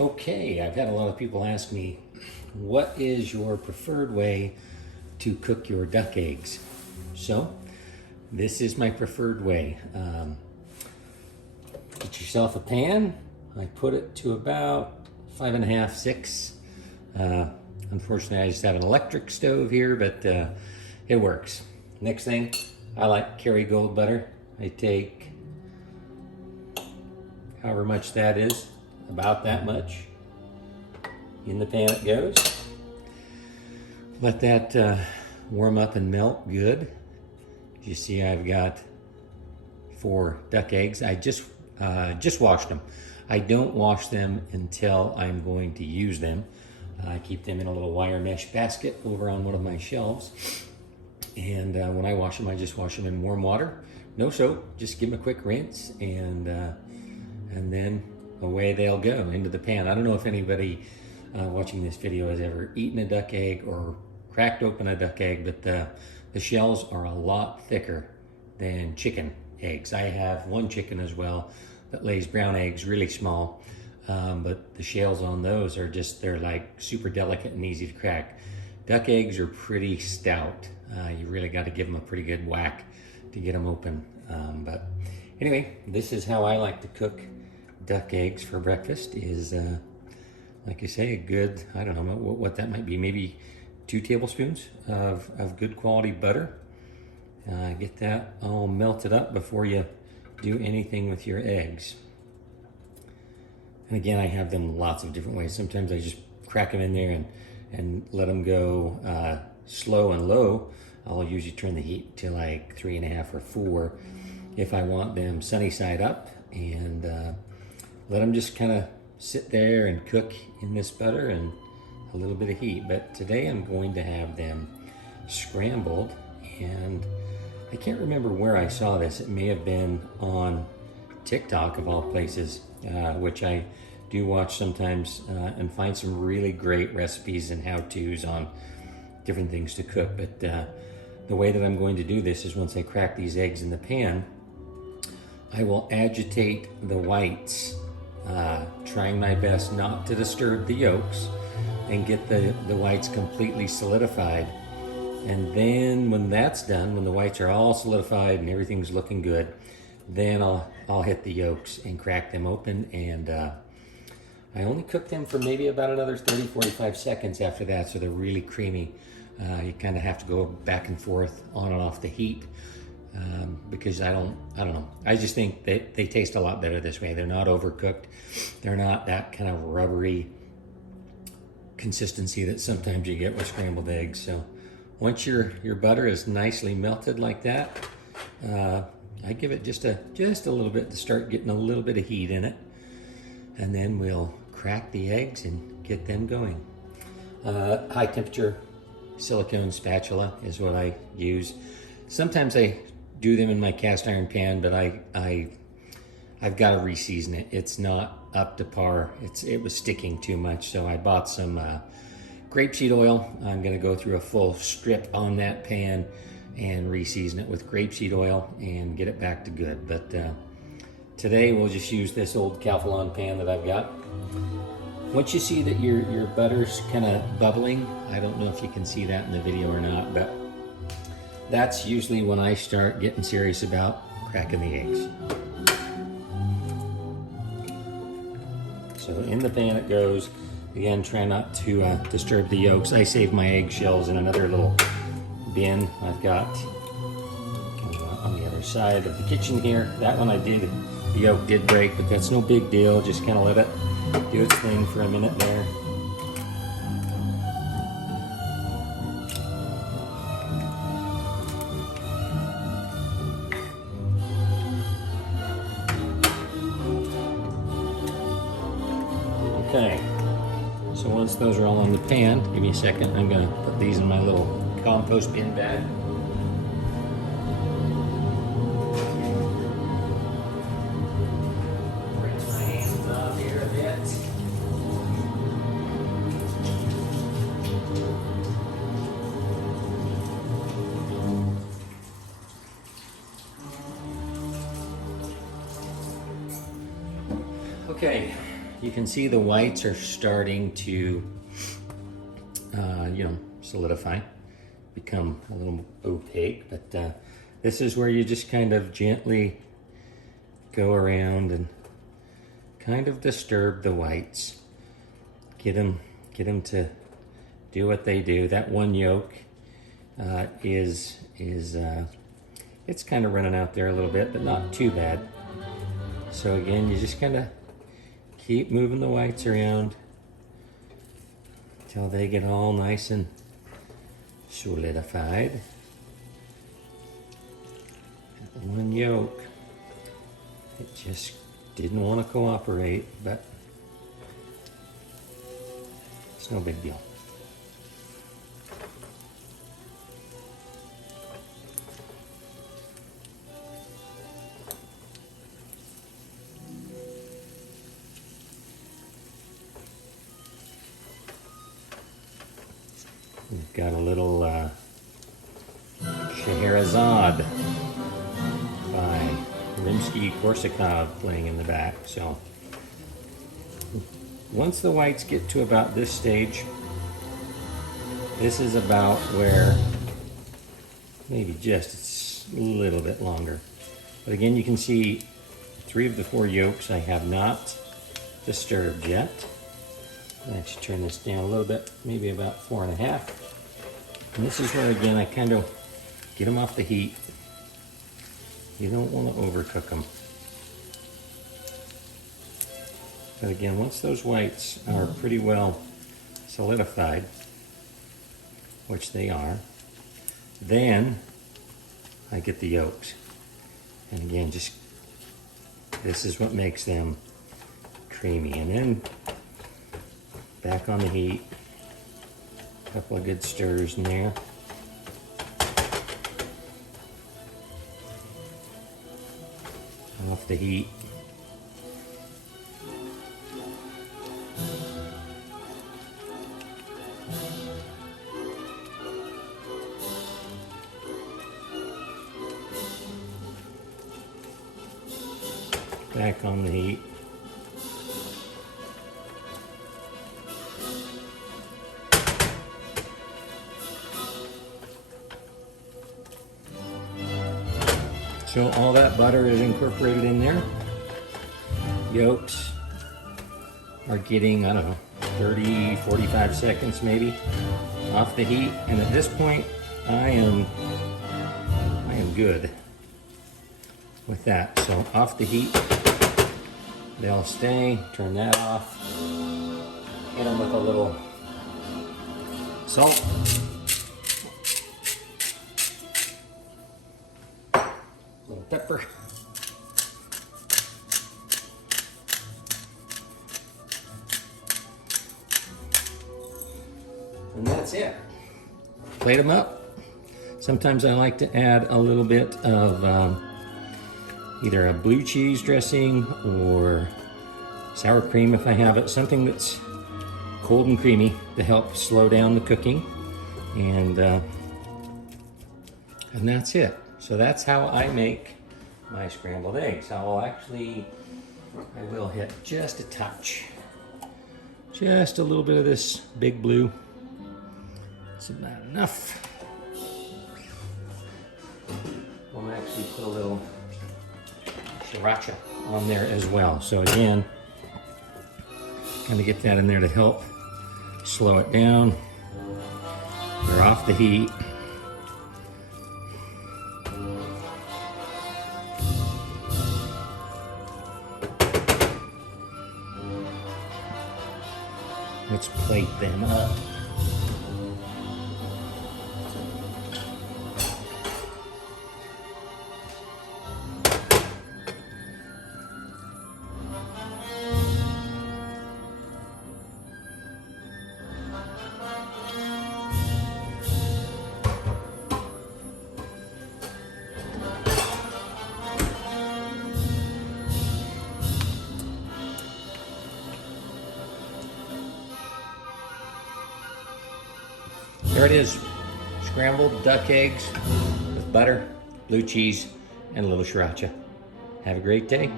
Okay, I've had a lot of people ask me, what is your preferred way to cook your duck eggs? So, this is my preferred way. Get yourself a pan. I put it to about 5.5, 6. Unfortunately, I just have an electric stove here, but it works. Next thing, I like Kerrygold butter. I take however much that is, about that much. In the pan it goes. Let that warm up and melt good. As you see, I've got 4 duck eggs. I just washed them. I don't wash them until I'm going to use them. I keep them in a little wire mesh basket over on one of my shelves. And when I wash them, I just wash them in warm water. No soap, just give them a quick rinse, and then away they'll go into the pan. I don't know if anybody watching this video has ever eaten a duck egg or cracked open a duck egg, but the shells are a lot thicker than chicken eggs. I have one chicken as well that lays brown eggs, really small, but the shells on those are just, they're like super delicate and easy to crack. Duck eggs are pretty stout. You really got to give them a pretty good whack to get them open. But anyway, this is how I like to cook duck eggs for breakfast. Is like I say, a good, I don't know what that might be, maybe 2 tablespoons of good quality butter. Get that all melted up before you do anything with your eggs. And again, I have them lots of different ways. Sometimes I just crack them in there and let them go slow and low. I'll usually turn the heat to like 3.5 or 4 if I want them sunny side up, and let them just kind of sit there and cook in this butter and a little bit of heat. But today I'm going to have them scrambled, and I can't remember where I saw this. It may have been on TikTok of all places, which I do watch sometimes and find some really great recipes and how-tos on different things to cook. But the way that I'm going to do this is, once I crack these eggs in the pan, I will agitate the whites, trying my best not to disturb the yolks, and get the whites completely solidified. And then when that's done, when the whites are all solidified and everything's looking good, then I'll hit the yolks and crack them open. And I only cook them for maybe about another 30-45 seconds after that, so they're really creamy. You kind of have to go back and forth on and off the heat, because I don't know. I just think that they taste a lot better this way. They're not overcooked. They're not that kind of rubbery consistency that sometimes you get with scrambled eggs. So once your butter is nicely melted like that, I give it just a little bit to start getting a little bit of heat in it, and then we'll crack the eggs and get them going. High temperature silicone spatula is what I use. Sometimes I do them in my cast iron pan, but I've got to reseason it. It's not up to par. It was sticking too much, so I bought some grapeseed oil. I'm going to go through a full strip on that pan and reseason it with grapeseed oil and get it back to good. But today we'll just use this old Calphalon pan that I've got. Once you see that your butter's kind of bubbling, I don't know if you can see that in the video or not, but that's usually when I start getting serious about cracking the eggs. So in the pan it goes. Again, try not to disturb the yolks. I save my eggshells in another little bin I've got on the other side of the kitchen here. That one the yolk did break, but that's no big deal. Just kind of let it do its thing for a minute there. Okay, so once those are all on the pan, give me a second, I'm gonna put these in my little compost bin bag. Rinse my hands off here a bit. Okay, you can see the whites are starting to, solidify, become a little opaque. But this is where you just kind of gently go around and kind of disturb the whites. Get them to do what they do. That one yolk it's kind of running out there a little bit, but not too bad. So again, you just kind of keep moving the whites around until they get all nice and solidified. The one yolk, it just didn't want to cooperate, but it's no big deal. We've got a little Scheherazade by Rimsky-Korsakov playing in the back. So once the whites get to about this stage, this is about where maybe just a little bit longer. But again, you can see 3 of the 4 yolks I have not disturbed yet. I'll actually turn this down a little bit, maybe about 4.5. And this is where, again, I kind of get them off the heat. You don't want to overcook them. But again, once those whites are pretty well solidified, which they are, then I get the yolks. And again, just this is what makes them creamy. And then back on the heat, a couple of good stirs in there. Off the heat. Back on the heat. So all that butter is incorporated in there. Yolks are getting, I don't know, 30, 45 seconds maybe off the heat. And at this point, I am good with that. So off the heat, they'll stay. Turn that off. Hit them with a little salt. Little pepper. And that's it. Plate them up. Sometimes I like to add a little bit of either a blue cheese dressing or sour cream if I have it. Something that's cold and creamy to help slow down the cooking. And that's it. So that's how I make my scrambled eggs. I will hit just a touch. Just a little bit of this big blue. It's about enough. We'll actually put a little sriracha on there as well. So again, kind of get that in there to help slow it down. We're off the heat. Let's plate them up. There it is, scrambled duck eggs with butter, blue cheese, and a little sriracha. Have a great day.